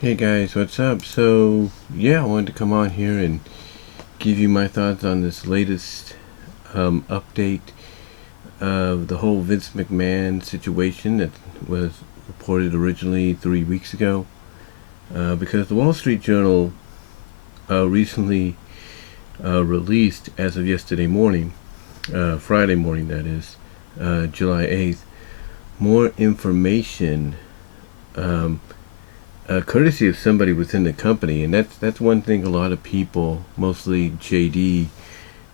Hey guys, what's up? So, yeah, I wanted to come on here and give you my thoughts on this latest update of the whole Vince McMahon situation that was reported originally 3 weeks ago. Because the Wall Street Journal recently released, as of yesterday morning, Friday morning that is, July 8th, more information courtesy of somebody within the company, and that's one thing a lot of people, mostly JD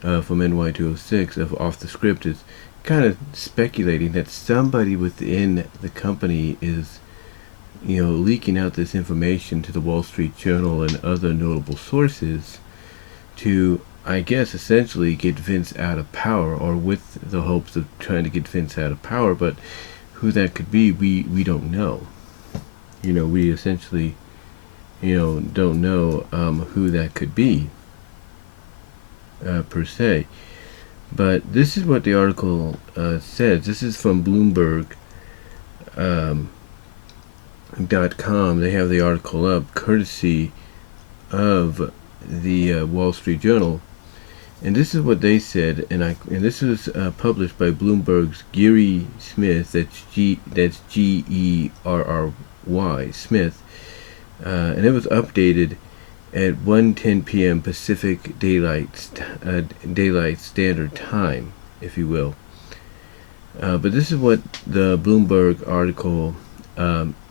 from NY206 of Off the Script, is kind of speculating that somebody within the company is, leaking out this information to the Wall Street Journal and other notable sources to, I guess, essentially get Vince out of power, or with the hopes of trying to get Vince out of power. But who that could be, we don't know. We essentially, don't know who that could be, per se. But this is what the article says. This is from Bloomberg.com. They have the article up, courtesy of the Wall Street Journal. And this is what they said, and this was published by Bloomberg's Geary Smith. That's Gerry Smith, and it was updated at 1:10 p.m. Pacific Daylight Standard Time, if you will. But this is what the Bloomberg article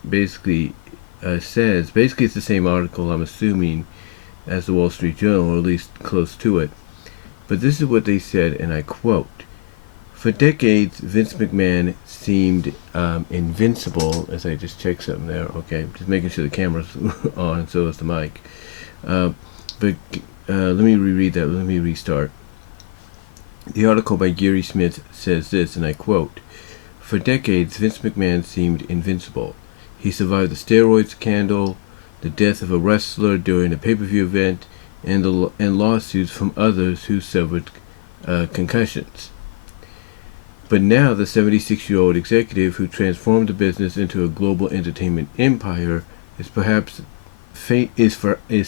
basically says. Basically, it's the same article, I'm assuming, as the Wall Street Journal, or at least close to it. But this is what they said, and I quote: "For decades, Vince McMahon seemed invincible." As I just checked something there, okay, just making sure the camera's on, and so is the mic. But let me reread that. Let me restart. The article by Geary Smith says this, and I quote: "For decades, Vince McMahon seemed invincible. He survived the steroid scandal, the death of a wrestler during a pay-per-view event, and lawsuits from others who suffered concussions. But now the 76-year-old executive who transformed the business into a global entertainment empire is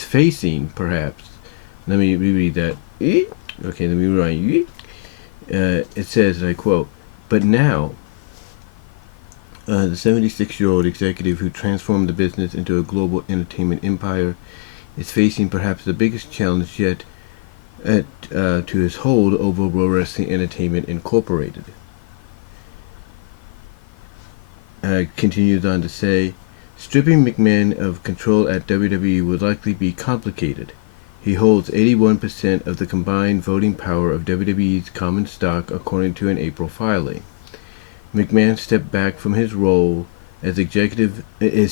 facing perhaps." Let me reread that. Okay, let me rewind. It says, and I quote: "But now the 76-year-old executive who transformed the business into a global entertainment empire is facing perhaps the biggest challenge yet to his hold over Pro Wrestling Entertainment Incorporated." Continues on to say, "Stripping McMahon of control at WWE would likely be complicated. He holds 81% of the combined voting power of WWE's common stock, according to an April filing. McMahon stepped back from his role as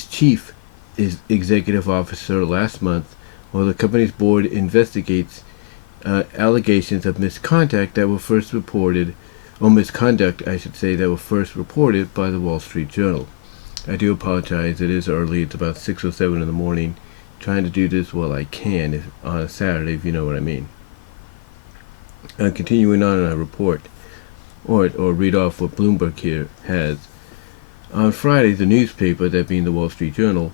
chief executive officer last month, while the company's board investigates allegations of misconduct that were first reported by the Wall Street Journal." I do apologize, it is early, it's about 6 or 7 in the morning, trying to do this while I can on a Saturday, if you know what I mean. Continuing on, I report, or read off what Bloomberg here has. On Friday, the newspaper, that being the Wall Street Journal,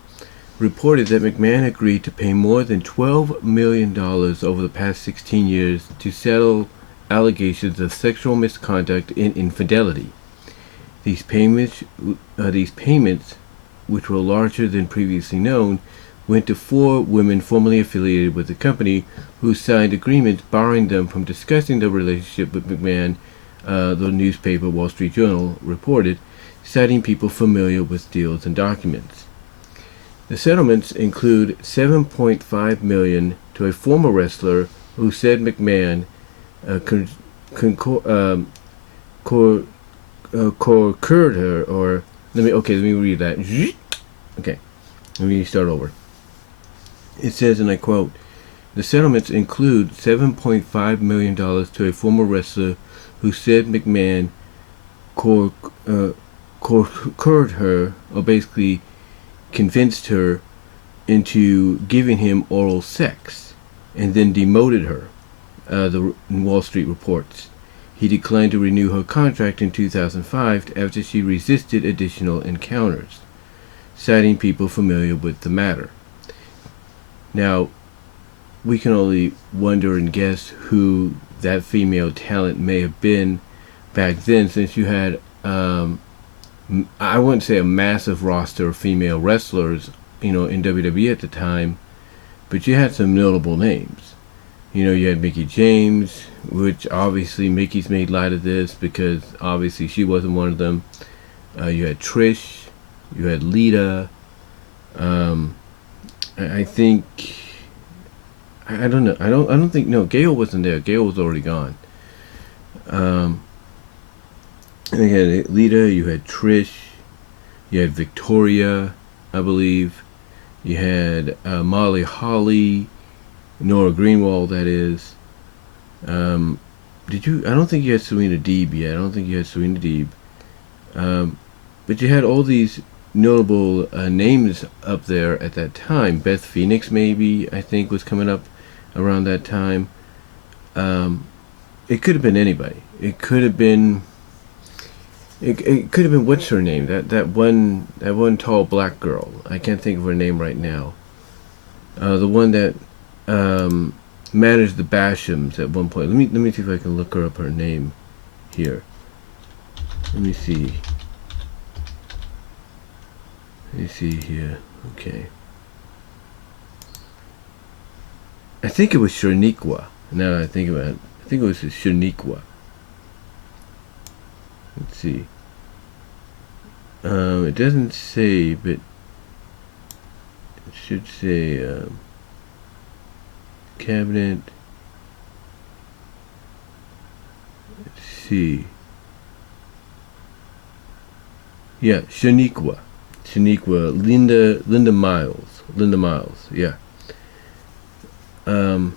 reported that McMahon agreed to pay more than $12 million over the past 16 years to settle allegations of sexual misconduct and infidelity. These payments, which were larger than previously known, went to 4 women formerly affiliated with the company who signed agreements barring them from discussing their relationship with McMahon, the newspaper Wall Street Journal reported, citing people familiar with deals and documents. The settlements include $7.5 million to a former wrestler who said McMahon concurred her, or let me read that. Okay, let me start over. It says, and I quote: "The settlements include $7.5 million to a former wrestler who said McMahon concurred her, or basically convinced her into giving him oral sex, and then demoted her," the Wall Street reports. He declined to renew her contract in 2005 after she resisted additional encounters, citing people familiar with the matter. Now, we can only wonder and guess who that female talent may have been back then, since you had, I wouldn't say a massive roster of female wrestlers, in WWE at the time, but you had some notable names. You had Mickie James, which obviously Mickey's made light of this because obviously she wasn't one of them. You had Trish, you had Lita. I think, I don't know. I don't think, no, Gail wasn't there. Gail was already gone. And you had Lita, you had Trish, you had Victoria, I believe. You had Molly Holly, Nora Greenwald, that is. I don't think you had Serena Deeb yet. I don't think you had Serena Deeb. But you had all these notable names up there at that time. Beth Phoenix, maybe, I think, was coming up around that time. It could have been anybody. It could have been. It could have been, what's her name? That one tall black girl. I can't think of her name right now. The one that managed the Bashams at one point. Let me see if I can look her up, her name here. Let me see. Let me see here. Okay. I think it was Shaniqua. Now that I think about it, I think it was Shaniqua. Let's see. It doesn't say, but it should say cabinet. Let's see. Yeah, Shaniqua, Linda Miles, yeah. But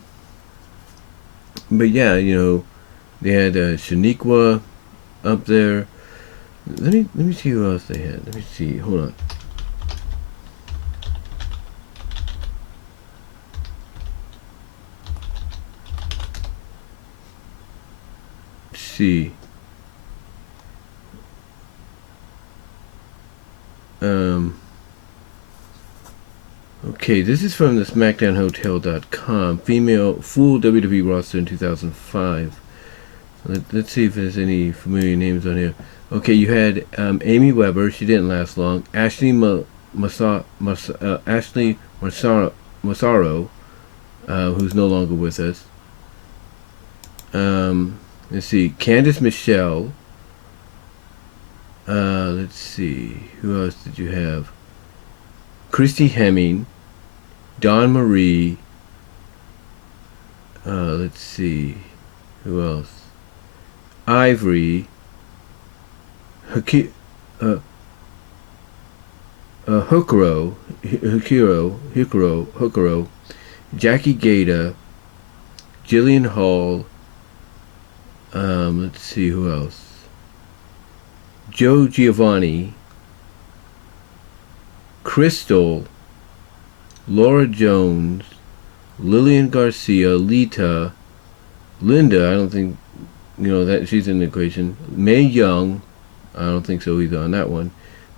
yeah, they had Shaniqua up there. Let me see who else they had. Let me see. Hold on. Let's see. Okay, this is from the SmackDownHotel.com. Female full WWE roster in 2005. Let's see if there's any familiar names on here. Okay, you had Amy Weber. She didn't last long. Ashley Massaro, who's no longer with us. Let's see. Candice Michelle. Let's see. Who else did you have? Christy Hemming. Dawn Marie. Let's see. Who else? Ivory. Hikaru, Jackie Gata, Jillian Hall. Let's see who else. Joe Giovanni, Crystal, Laura Jones, Lillian Garcia, Lita, Linda. I don't think that she's in the equation. Mae Young. I don't think so either on that one.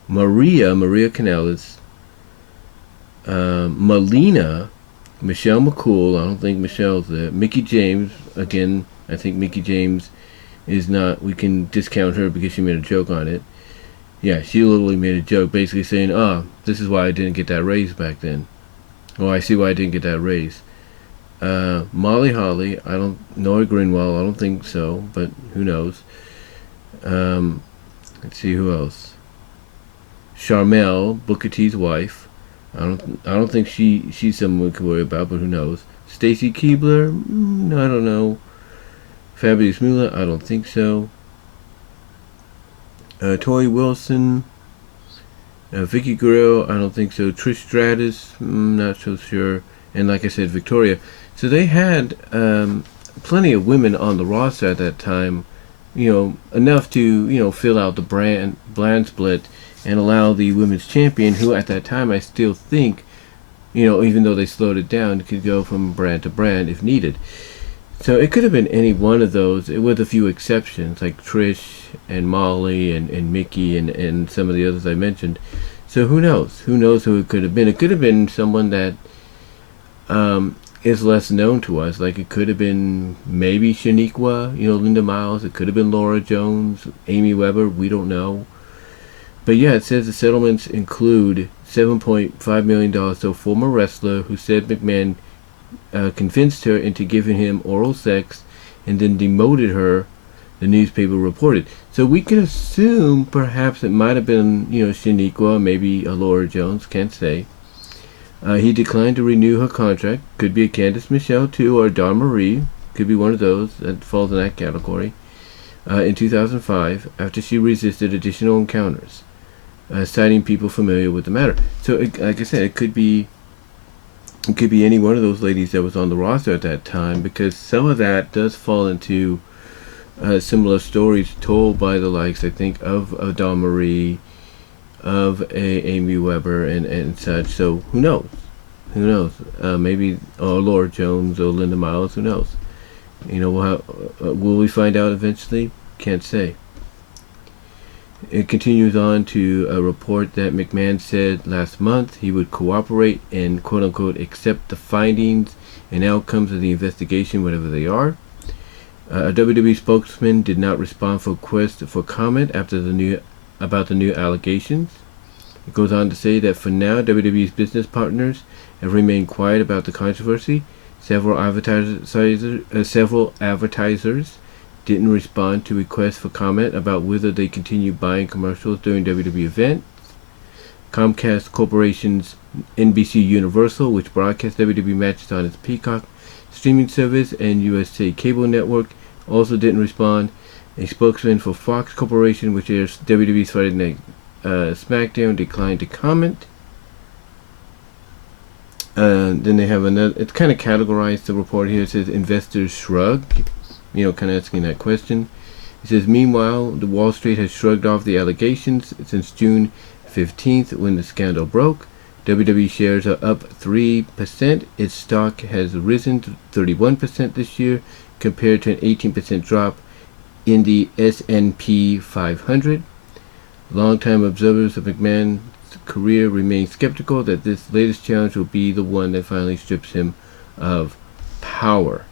Maria Kanellis. Melina, Michelle McCool. I don't think Michelle's there. Mickie James. Again, I think Mickie James is not. We can discount her because she made a joke on it. Yeah, she literally made a joke basically saying, this is why I didn't get that raise back then. Oh, I see why I didn't get that raise. Molly Holly. I don't know. Greenwell. I don't think so, but who knows. Let's see who else. Charmel, Booker T's wife. I don't think she's someone we can worry about, but who knows. Stacy Keibler, no, I don't know. Fabulous Moolah, I don't think so. Tori Wilson, Vicky Guerrero, I don't think so. Trish Stratus, not so sure. And like I said, Victoria. So they had plenty of women on the roster at that time. Enough to, fill out the brand split and allow the women's champion, who at that time I still think, even though they slowed it down, could go from brand to brand if needed. So it could have been any one of those, with a few exceptions, like Trish and Molly and Mickey and some of the others I mentioned. So who knows? Who knows who it could have been? It could have been someone that is less known to us. Like, it could have been maybe Shaniqua, Linda Miles. It could have been Laura Jones, Amy Weber. We don't know. But yeah, it says the settlements include $7.5 million to a former wrestler who said McMahon convinced her into giving him oral sex and then demoted her, the newspaper reported. So we could assume perhaps it might have been, Shaniqua, maybe a Laura Jones, can't say. He declined to renew her contract. Could be a Candice Michelle too, or Dawn Marie. Could be one of those that falls in that category. In 2005, after she resisted additional encounters, citing people familiar with the matter. So, like I said, it could be any one of those ladies that was on the roster at that time, because some of that does fall into similar stories told by the likes, I think, of Dawn Marie, of Amy Weber, and such. So who knows? Maybe Laura Jones or Linda Miles. Who knows? Will we find out eventually? Can't say. It continues on to report that McMahon said last month he would cooperate and quote-unquote accept the findings and outcomes of the investigation, whatever they are. A WWE spokesman did not respond for requests for comment about the new allegations. It goes on to say that for now, WWE's business partners have remained quiet about the controversy. Several advertisers didn't respond to requests for comment about whether they continue buying commercials during WWE events. Comcast Corporation's NBC Universal, which broadcasts WWE matches on its Peacock streaming service and USA cable network, also didn't respond. A spokesman for Fox Corporation, which airs WWE's Friday Night SmackDown, declined to comment. Then they have another. It's kind of categorized, the report here. It says investors shrug, kind of asking that question. It says, meanwhile, the Wall Street has shrugged off the allegations since June 15th when the scandal broke. WWE shares are up 3%. Its stock has risen to 31% this year, compared to an 18% drop in the S&P 500. Longtime observers of McMahon's career remain skeptical that this latest challenge will be the one that finally strips him of power.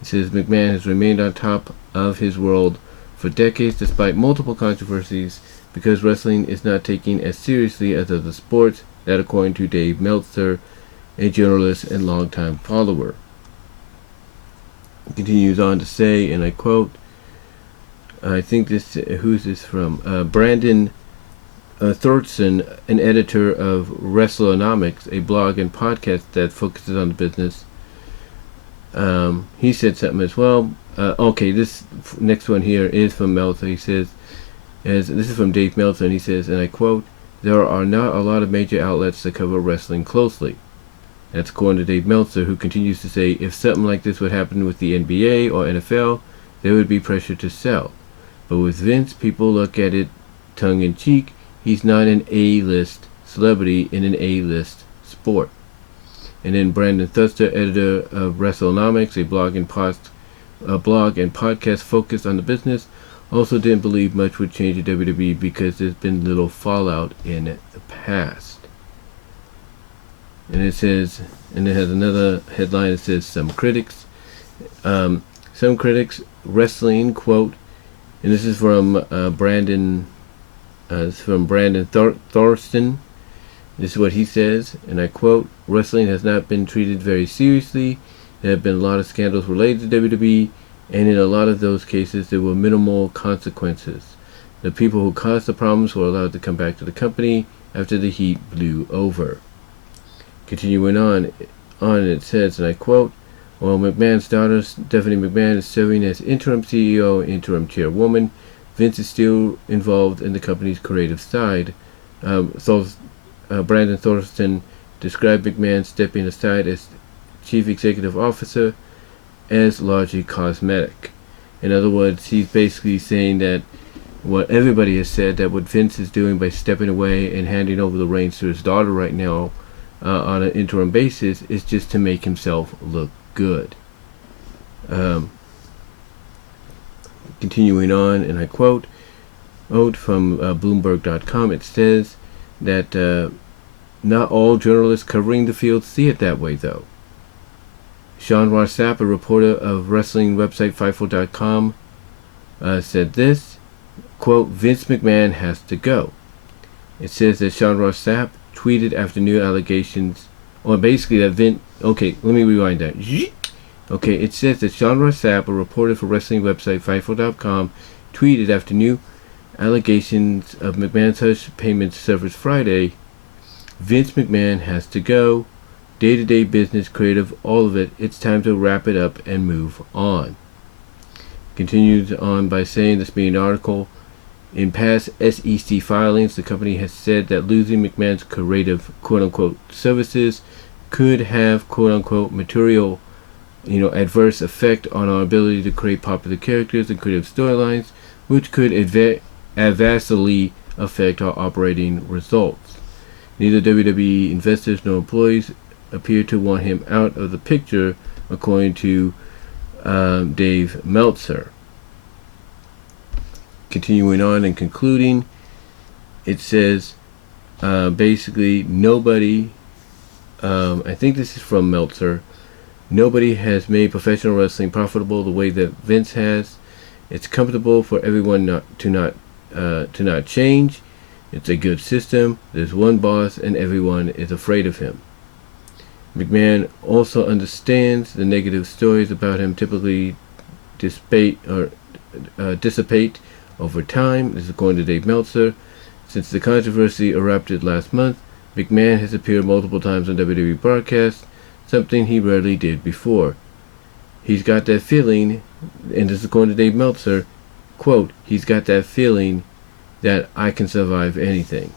It says McMahon has remained on top of his world for decades despite multiple controversies because wrestling is not taken as seriously as other sports, that according to Dave Meltzer, a journalist and longtime follower. It continues on to say, and I quote, I think this, who's this from? Brandon Thorson, an editor of WrestleNomics, a blog and podcast that focuses on the business. He said something as well. Okay, this next one here is from Meltzer. He says, this is from Dave Meltzer, and he says, and I quote, there are not a lot of major outlets that cover wrestling closely. That's according to Dave Meltzer, who continues to say, if something like this would happen with the NBA or NFL, there would be pressure to sell. But with Vince, people look at it tongue-in-cheek. He's not an A-list celebrity in an A-list sport. And then Brandon Thuster, editor of WrestleNomics, a blog and podcast focused on the business, also didn't believe much would change at WWE because there's been little fallout in the past. And it says, and it has another headline that says, some critics, wrestling, quote, and this is from Brandon Thorsten. This is what he says, and I quote, wrestling has not been treated very seriously. There have been a lot of scandals related to WWE, and in a lot of those cases there were minimal consequences. The people who caused the problems were allowed to come back to the company after the heat blew over. Continuing on it says, and I quote, while McMahon's daughter, Stephanie McMahon, is serving as interim CEO and interim chairwoman, Vince is still involved in the company's creative side. Brandon Thorsten described McMahon stepping aside as chief executive officer as largely cosmetic. In other words, he's basically saying that what everybody has said, that what Vince is doing by stepping away and handing over the reins to his daughter right now on an interim basis is just to make himself look good. Continuing on, and I quote from Bloomberg.com, it says that not all journalists covering the field see it that way, though. Sean Ross Sapp, a reporter of wrestling website Fightful.com, said this, quote, Vince McMahon has to go. It says that Sean Ross Sapp tweeted after new allegations, or basically that Vince, okay, let me rewind that. Okay, it says that Sean Ross Sapp, a reporter for wrestling website Fightful.com, tweeted after new allegations of McMahon's hush payments surfaced Friday, Vince McMahon has to go. Day-to-day business, creative, all of it. It's time to wrap it up and move on. Continues on by saying, this being an article, in past SEC filings, the company has said that losing McMahon's creative, quote-unquote, services could have, quote-unquote, material, adverse effect on our ability to create popular characters and creative storylines, which could adversely affect our operating results. Neither WWE investors nor employees appear to want him out of the picture, according to Dave Meltzer. Continuing on and concluding, it says basically nobody, I think this is from Meltzer, nobody has made professional wrestling profitable the way that Vince has. It's comfortable for everyone to not change. It's a good system. There's one boss and everyone is afraid of him. McMahon also understands the negative stories about him typically dissipate over time. This is according to Dave Meltzer. Since the controversy erupted last month, McMahon has appeared multiple times on WWE broadcasts, something he rarely did before. He's got that feeling, and this is according to Dave Meltzer, quote, he's got that feeling that I can survive anything.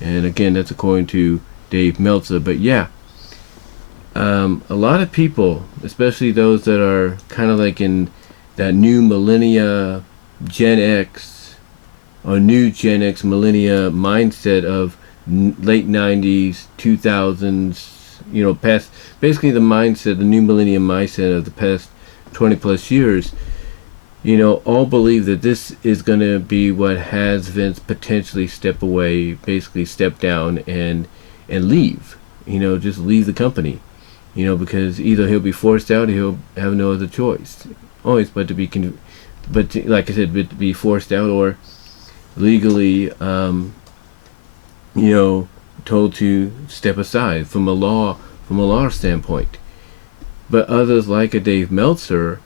And again, that's according to Dave Meltzer. But yeah, a lot of people, especially those that are kind of like in that new millennia, Gen X, or new Gen X millennia mindset of late 90s, 2000s, past, basically the mindset, the new millennium mindset of the past 20 plus years, all believe that this is going to be what has Vince potentially step away, basically step down and leave, just leave the company, because either he'll be forced out or he'll have no other choice. Always, but like I said, to be forced out or legally, told to step aside from a law standpoint. But others, like a Dave Meltzer,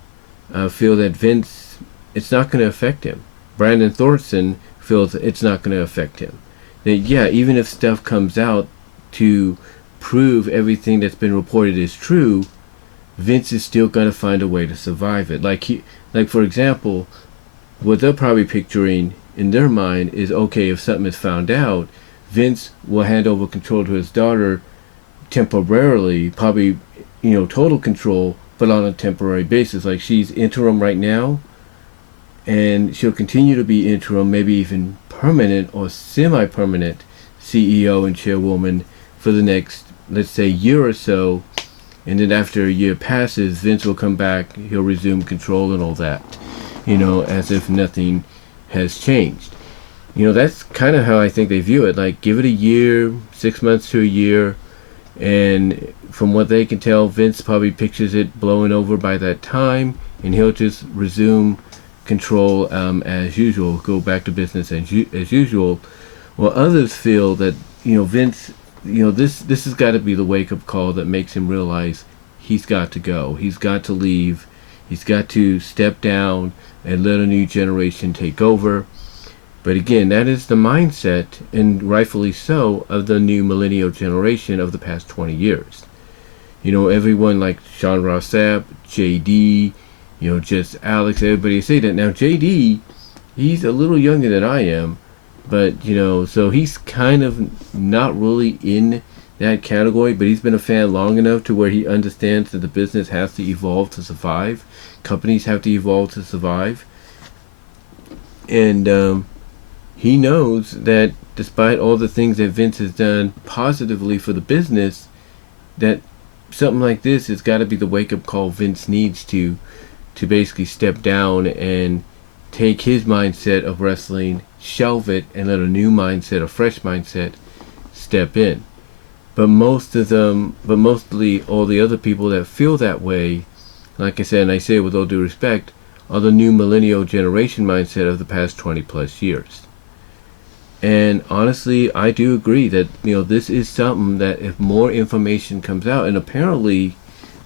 feel that Vince, it's not going to affect him. Brandon Thorson feels it's not going to affect him. That yeah, even if stuff comes out to prove everything that's been reported is true, Vince is still going to find a way to survive it. Like for example, what they're probably picturing in their mind is, okay, if something is found out, Vince will hand over control to his daughter temporarily, probably, total control, but on a temporary basis. Like she's interim right now, and she'll continue to be interim, maybe even permanent or semi-permanent CEO and chairwoman for the next, let's say, year or so. And then after a year passes, Vince will come back, he'll resume control and all that, as if nothing has changed. That's kind of how I think they view it. Like, give it a year, 6 months to a year, and from what they can tell, Vince probably pictures it blowing over by that time, and he'll just resume control as usual, go back to business as usual. While others feel that, Vince, this has got to be the wake-up call that makes him realize he's got to go. He's got to leave. He's got to step down and let a new generation take over. But again, that is the mindset, and rightfully so, of the new millennial generation of the past 20 years. Everyone like Sean Ross Sapp, JD, just Alex, everybody say that. Now, JD, he's a little younger than I am, but, so he's kind of not really in that category, but he's been a fan long enough to where he understands that the business has to evolve to survive. Companies have to evolve to survive. And, he knows that despite all the things that Vince has done positively for the business, that something like this has got to be the wake-up call Vince needs to basically step down and take his mindset of wrestling, shelve it, and let a new mindset, a fresh mindset, step in. But mostly all the other people that feel that way, like I said, and I say it with all due respect, are the new millennial generation mindset of the past 20 plus years. And honestly, I do agree that, this is something that if more information comes out, and apparently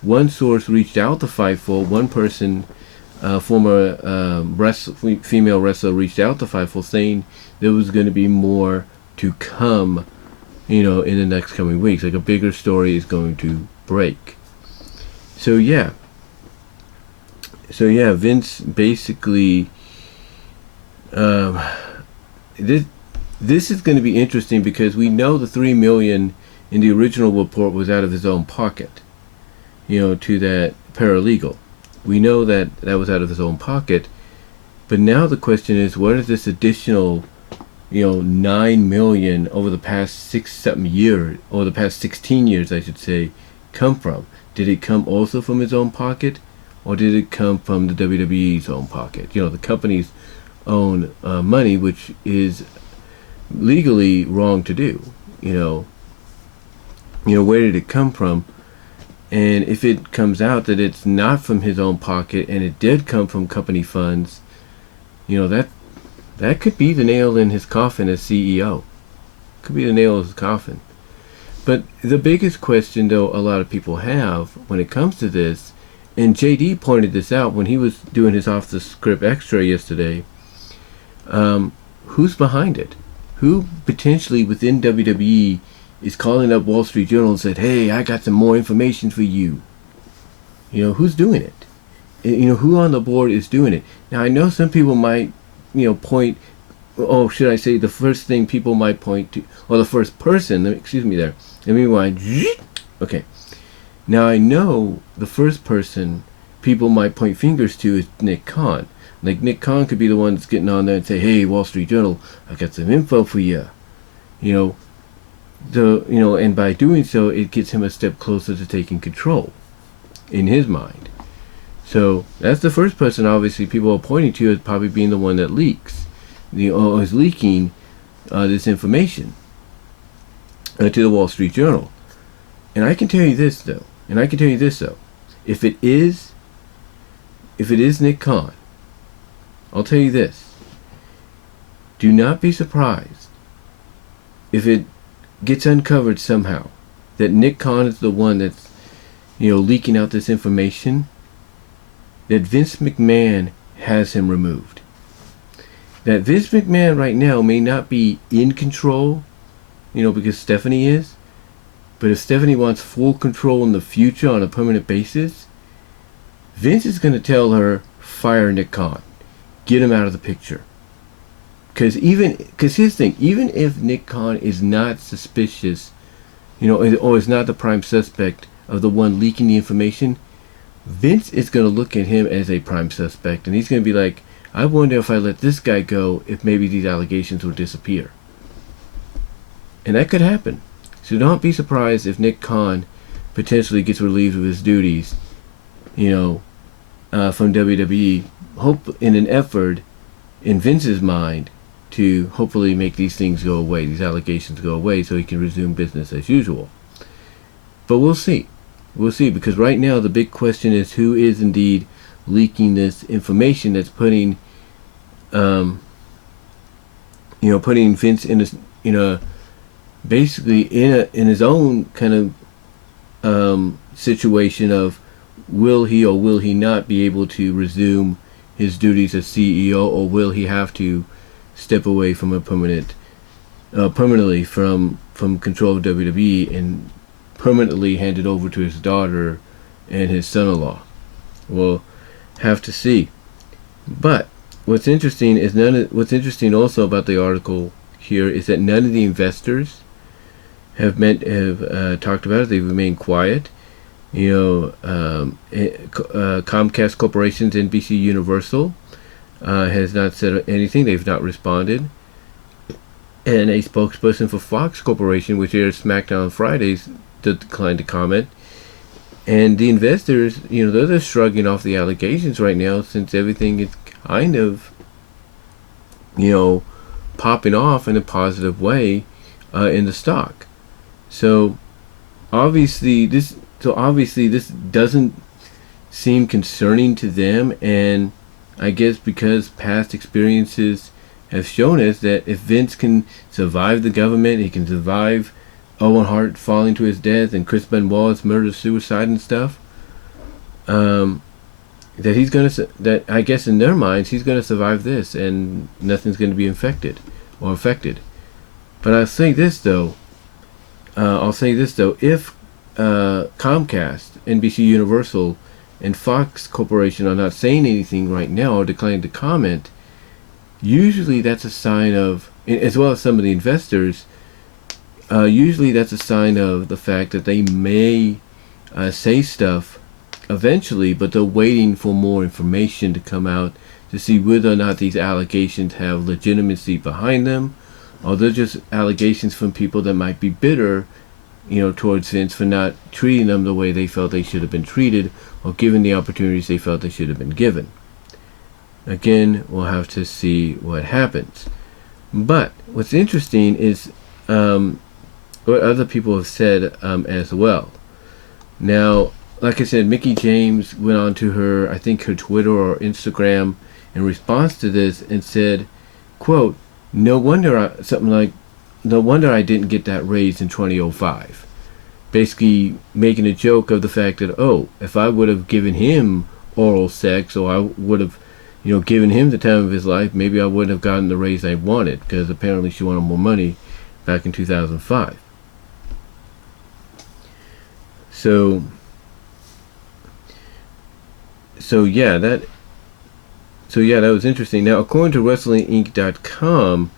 one source reached out to Fightful, one person, former female wrestler, reached out to Fightful saying there was going to be more to come, in the next coming weeks. Like a bigger story is going to break. So yeah, Vince basically, this is going to be interesting because we know the $3 million in the original report was out of his own pocket, to that paralegal. We know that was out of his own pocket, but now the question is, where does this additional, $9 million over the past 6-7 years, or the past 16 years, I should say, come from? Did it come also from his own pocket, or did it come from the WWE's own pocket? The company's own money, which is legally wrong to do. Where did it come from? And if it comes out that it's not from his own pocket and it did come from company funds, that could be the nail in his coffin as CEO. Could be the nail in his coffin. But the biggest question, though, a lot of people have when it comes to this, and JD pointed this out when he was doing his off the script extra yesterday, who's behind it? Who potentially within WWE is calling up Wall Street Journal and said, hey, I got some more information for you? Who's doing it? Who on the board is doing it? Now, I know some people might, point, oh, should I say the first thing people might point to, or the first person, excuse me there. Let me rewind. Okay. Now, I know the first person people might point fingers to is Nick Khan. Like, Nick Khan could be the one that's getting on there and say, hey, Wall Street Journal, I got some info for you. And by doing so, it gets him a step closer to taking control in his mind. So that's the first person, obviously, people are pointing to as probably being the one that leaks, is leaking this information to the Wall Street Journal. And I can tell you this, though. If it is Nick Khan, I'll tell you this. Do not be surprised if it gets uncovered somehow that Nick Khan is the one that's, leaking out this information, that Vince McMahon has him removed. That Vince McMahon right now may not be in control, because Stephanie is, but if Stephanie wants full control in the future on a permanent basis, Vince is going to tell her, fire Nick Khan. Get him out of the picture. Because here's the thing, even if Nick Khan is not suspicious, or is not the prime suspect of the one leaking the information, Vince is going to look at him as a prime suspect, and he's going to be like, I wonder if I let this guy go, if maybe these allegations will disappear. And that could happen. So don't be surprised if Nick Khan potentially gets relieved of his duties, from WWE, hope in an effort in Vince's mind to hopefully make these things go away, these allegations go away, so he can resume business as usual. But we'll see. We'll see, because right now the big question is who is indeed leaking this information that's putting, putting Vince in a, basically in his own kind of situation of will he or will he not be able to resume his duties as CEO, or will he have to step away from a permanently from control of WWE and permanently hand it over to his daughter and his son-in-law? We'll have to see. But what's interesting also about the article here is that none of the investors have talked about it. They've remained quiet. Comcast Corporation's NBC Universal has not said anything. They've not responded. And a spokesperson for Fox Corporation, which airs SmackDown on Fridays, declined to comment. And the investors, they're just shrugging off the allegations right now, since everything is kind of, popping off in a positive way in the stock. So obviously this doesn't seem concerning to them, and I guess because past experiences have shown us that if Vince can survive the government, he can survive Owen Hart falling to his death and Chris Benoit's murder suicide and stuff. That I guess in their minds he's gonna survive this and nothing's gonna be infected or affected. But I'll say this though. If Comcast, NBC Universal, and Fox Corporation are not saying anything right now or declining to comment, usually that's a sign of, as well as some of the investors, usually that's a sign of the fact that they may say stuff eventually, but they're waiting for more information to come out to see whether or not these allegations have legitimacy behind them, or they're just allegations from people that might be bitter, towards Vince for not treating them the way they felt they should have been treated, or given the opportunities they felt they should have been given. Again, we'll have to see what happens. But what's interesting is what other people have said as well. Now, like I said, Mickie James went on to her, I think her Twitter or Instagram, in response to this and said, quote, no wonder I didn't get that raise in 2005. Basically making a joke of the fact that, if I would have given him oral sex, or I would have, given him the time of his life, maybe I wouldn't have gotten the raise I wanted, because apparently she wanted more money back in 2005. So yeah, that was interesting. Now, according to WrestlingInc.com,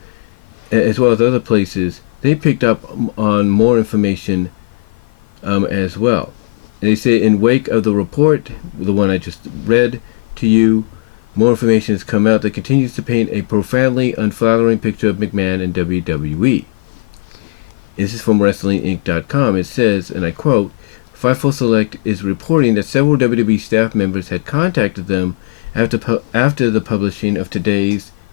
as well as other places, they picked up on more information as well. They say in wake of the report, the one I just read to you, more information has come out that continues to paint a profoundly unflattering picture of McMahon and WWE. This is from WrestlingInc.com. It says, and I quote, Fightful Select is reporting that several WWE staff members had contacted them after the publishing of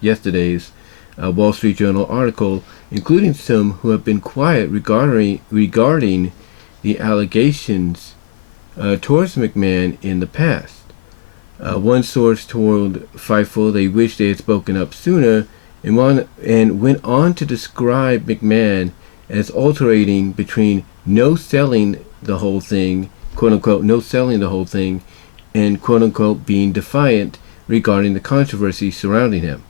yesterday's Wall Street Journal article, including some who have been quiet regarding the allegations towards McMahon in the past. One source told Fightful they wished they had spoken up sooner, and went on to describe McMahon as alternating between no selling the whole thing, quote unquote, no selling the whole thing, and quote unquote being defiant regarding the controversy surrounding him.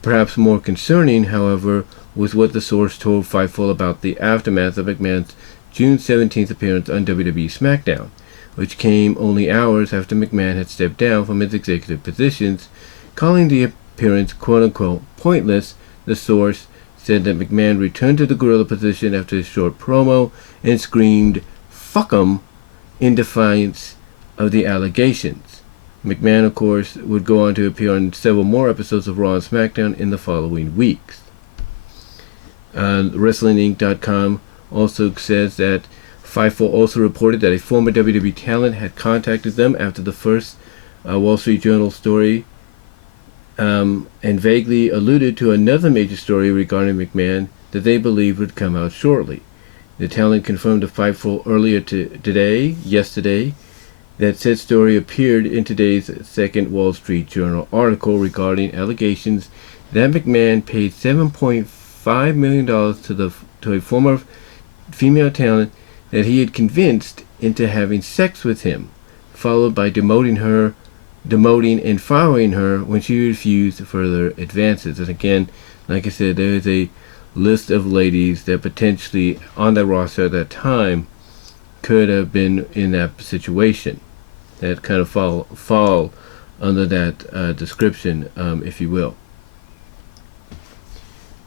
Perhaps more concerning, however, was what the source told Fightful about the aftermath of McMahon's June 17th appearance on WWE SmackDown, which came only hours after McMahon had stepped down from his executive positions, calling the appearance quote unquote pointless. The source said that McMahon returned to the gorilla position after his short promo and screamed, "Fuck 'em," in defiance of the allegations. McMahon, of course, would go on to appear on several more episodes of Raw and SmackDown in the following weeks. WrestlingInc.com also says that Fightful also reported that a former WWE talent had contacted them after the first Wall Street Journal story, and vaguely alluded to another major story regarding McMahon that they believed would come out shortly. The talent confirmed to Fightful earlier yesterday, that said story appeared in today's second Wall Street Journal article regarding allegations that McMahon paid $7.5 million to a former female talent that he had convinced into having sex with him, followed by demoting and firing her when she refused further advances. And again, like I said, there is a list of ladies that potentially on that roster at that time could have been in that situation, that kind of fall under that description, if you will.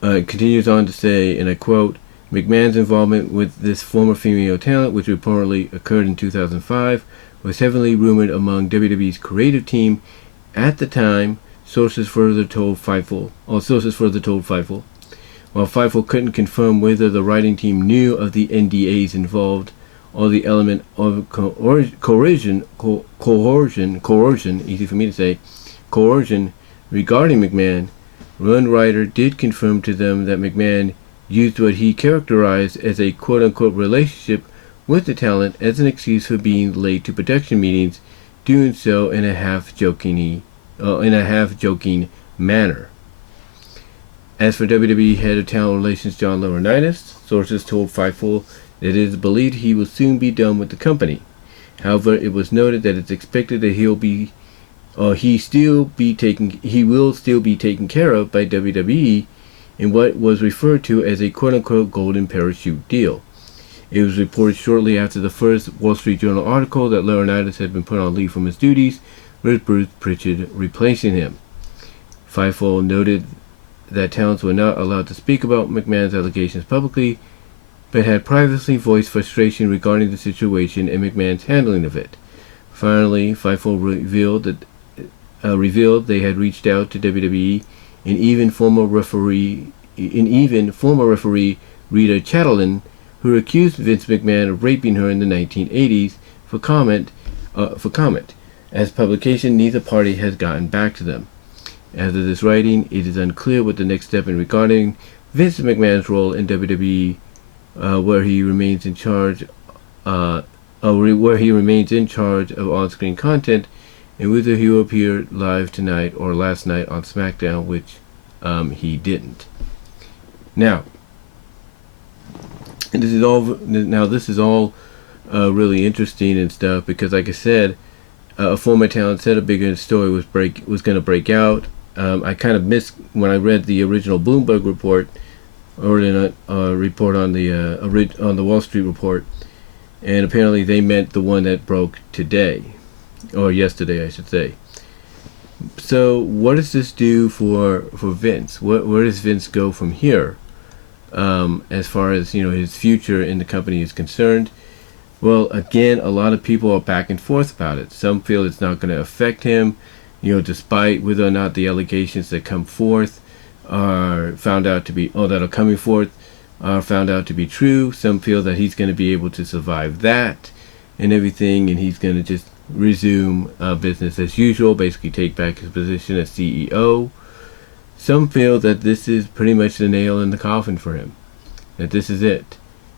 It continues on to say, and I quote, McMahon's involvement with this former female talent, which reportedly occurred in 2005, was heavily rumored among WWE's creative team at the time, sources further told Fightful. While Fightful couldn't confirm whether the writing team knew of the NDAs involved or the element of coercion, easy for me to say, coercion regarding McMahon, one writer did confirm to them that McMahon used what he characterized as a quote-unquote relationship with the talent as an excuse for being late to production meetings, doing so in a half-joking manner. As for WWE Head of Talent Relations John Laurinaitis, sources told Fightful that it is believed he will soon be done with the company. However, it was noted that it's expected that he will still be taken care of by WWE in what was referred to as a quote-unquote golden parachute deal. It was reported shortly after the first Wall Street Journal article that Laurinaitis had been put on leave from his duties, with Bruce Pritchard replacing him. Fightful noted that talents were not allowed to speak about McMahon's allegations publicly, but had privately voiced frustration regarding the situation and McMahon's handling of it. Finally, Fightful revealed they had reached out to WWE and even former referee Rita Chatelain, who accused Vince McMahon of raping her in the 1980s, for comment. As publication, neither party has gotten back to them. As of this writing, it is unclear what the next step in regarding Vince McMahon's role in WWE, where he remains in charge of on-screen content, and whether he will appear live tonight or last night on SmackDown, which he didn't. Now, this is all really interesting and stuff, because, like I said, a former talent said a bigger story was going to break out. I kind of missed when I read the original Bloomberg report, or in a report on the Wall Street report, and apparently they meant the one that broke today, or yesterday, I should say. So, what does this do for Vince? Where does Vince go from here, as far as his future in the company is concerned? Well, again, a lot of people are back and forth about it. Some feel it's not going to affect him, despite whether or not the allegations that come forth are found out to be, that are coming forth are found out to be true. Some feel that he's going to be able to survive that and everything, and he's going to just resume business as usual, basically take back his position as CEO. Some feel that this is pretty much the nail in the coffin for him, that this is it.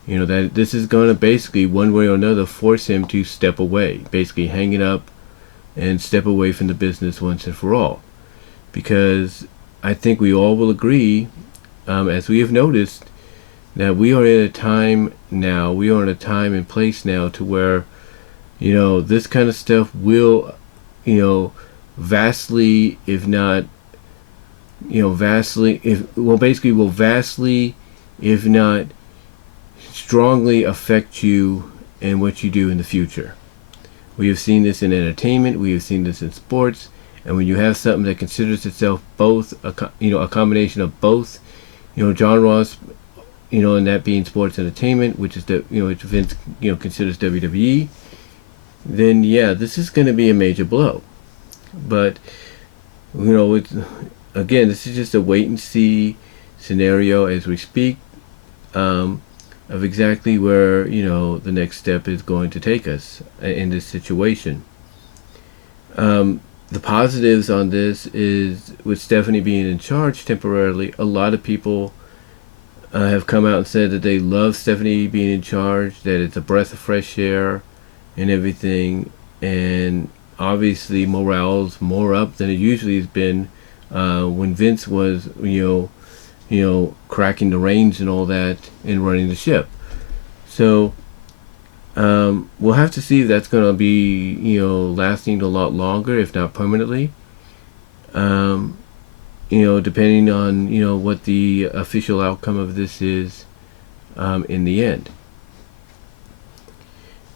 That this is going to basically, one way or another, force him to step away, basically hang it up and step away from the business once and for all. Because I think we all will agree, as we have noticed, that we are in a time and place now to where, this kind of stuff will, vastly, if not, strongly affect you and what you do in the future. We have seen this in entertainment, we have seen this in sports, and when you have something that considers itself both a combination of both genres, and that being sports entertainment, which is which Vince considers WWE, then this is going to be a major blow. But again, this is just a wait and see scenario as we speak, of exactly where the next step is going to take us in this situation. The positives on this is, with Stephanie being in charge temporarily, a lot of people have come out and said that they love Stephanie being in charge, that it's a breath of fresh air and everything, and obviously morale's more up than it usually has been when Vince was cracking the reins and all that and running the ship. So we'll have to see if that's going to be lasting a lot longer, if not permanently, depending on what the official outcome of this is in the end.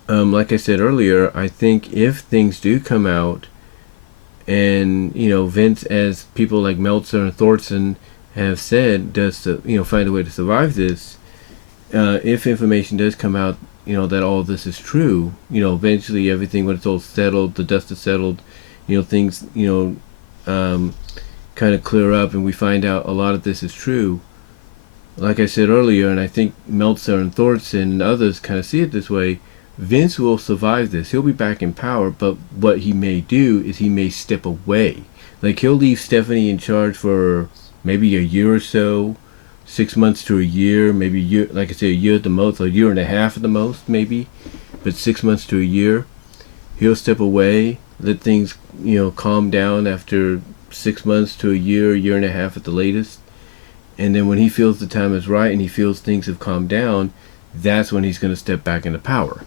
Like I said earlier, I think if things do come out and Vince, as people like Meltzer and Thorson have said, does find a way to survive this, if information does come out that all of this is true, eventually everything, when it's all settled, the dust is settled, things kind of clear up and we find out a lot of this is true, like I said earlier, and I think Meltzer and Thorson and others kind of see it this way, Vince will survive this. He'll be back in power, but what he may do is he may step away. Like, he'll leave Stephanie in charge for maybe a year or so, 6 months to a year, maybe a year, like I say, a year at the most, a year and a half at the most, maybe, but 6 months to a year. He'll step away, let things, calm down after 6 months to a year and a half at the latest. And then when he feels the time is right and he feels things have calmed down, that's when he's going to step back into power.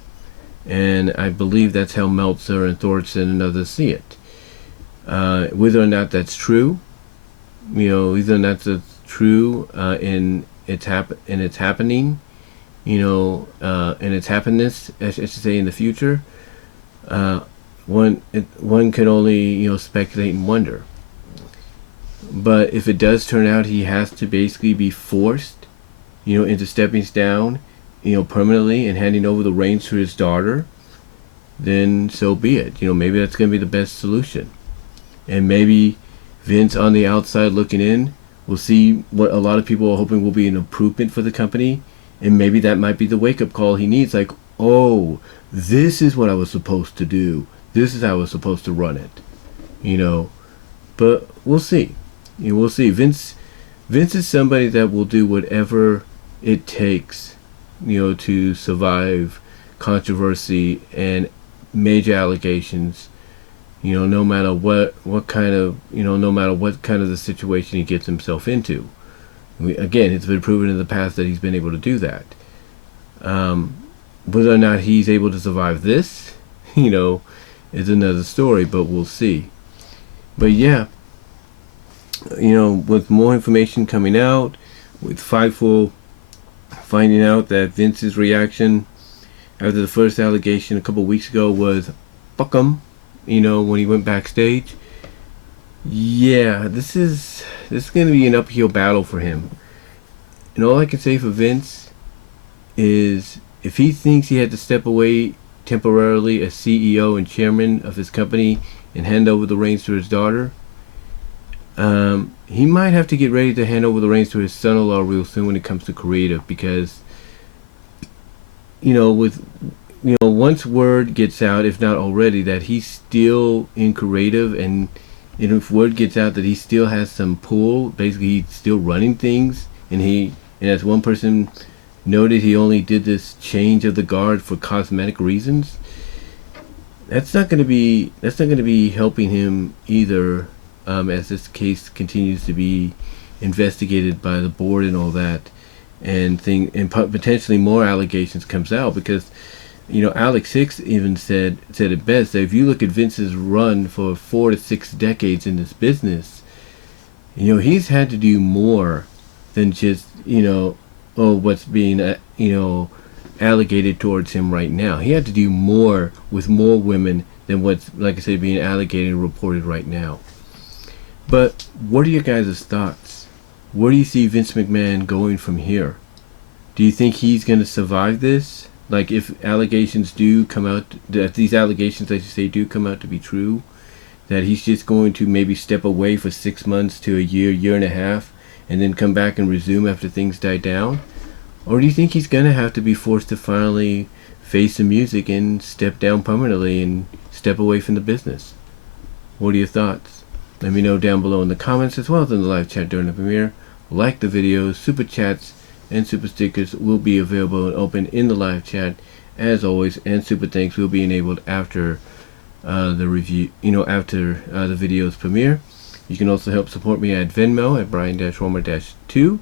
And I believe that's how Meltzer and Thorson and others see it. Whether or not that's true, whether or not that's true in its happening, in its happiness, I should say, in the future, one can only speculate and wonder. But if it does turn out he has to basically be forced, into stepping down, permanently and handing over the reins to his daughter, then so be it. Maybe that's going to be the best solution. And maybe Vince on the outside looking in will see what a lot of people are hoping will be an improvement for the company. And maybe that might be the wake-up call he needs. Like, oh, this is what I was supposed to do. This is how I was supposed to run it. But we'll see. We'll see. Vince is somebody that will do whatever it takes, to survive controversy and major allegations, no matter what kind of the situation he gets himself into. Again, it's been proven in the past that he's been able to do that. Whether or not he's able to survive this, is another story, but we'll see. But yeah, with more information coming out, with Fightful finding out that Vince's reaction after the first allegation a couple weeks ago was fuck him, when he went backstage. Yeah, this is going to be an uphill battle for him. And all I can say for Vince is, if he thinks he had to step away temporarily as CEO and chairman of his company and hand over the reins to his daughter, he might have to get ready to hand over the reins to his son-in-law real soon when it comes to creative, because once word gets out, if not already, that he's still in creative, and if word gets out that he still has some pull, basically he's still running things, and as one person noted, he only did this change of the guard for cosmetic reasons. That's not going to be helping him either. As this case continues to be investigated by the board and all that, and potentially more allegations comes out, because Alex Hicks even said it best, that if you look at Vince's run for 4 to 6 decades in this business, he's had to do more than just what's being allocated towards him right now. He had to do more with more women than what's, like I said, being allocated and reported right now. But what are your guys' thoughts? Where do you see Vince McMahon going from here? Do you think he's going to survive this? Like, if allegations do come out, that these allegations, as you say, do come out to be true, that he's just going to maybe step away for 6 months to a year and a half, and then come back and resume after things die down? Or do you think he's going to have to be forced to finally face the music and step down permanently and step away from the business? What are your thoughts? Let me know down below in the comments, as well as in the live chat during the premiere. Like the videos, super chats, and super stickers will be available and open in the live chat as always, and super thanks will be enabled after the review, after the videos premiere. You can also help support me at Venmo at Brian-Romer-2,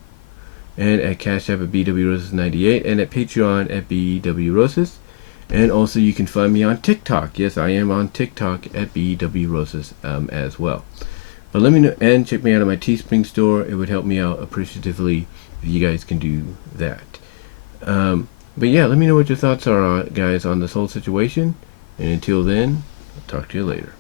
and at Cash App at BWRoses98, and at Patreon at BWRoses. And also you can find me on TikTok. Yes, I am on TikTok at BWRoses as well. But let me know, and check me out at my Teespring store. It would help me out appreciatively if you guys can do that. But yeah, let me know what your thoughts are, guys, on this whole situation. And until then, I'll talk to you later.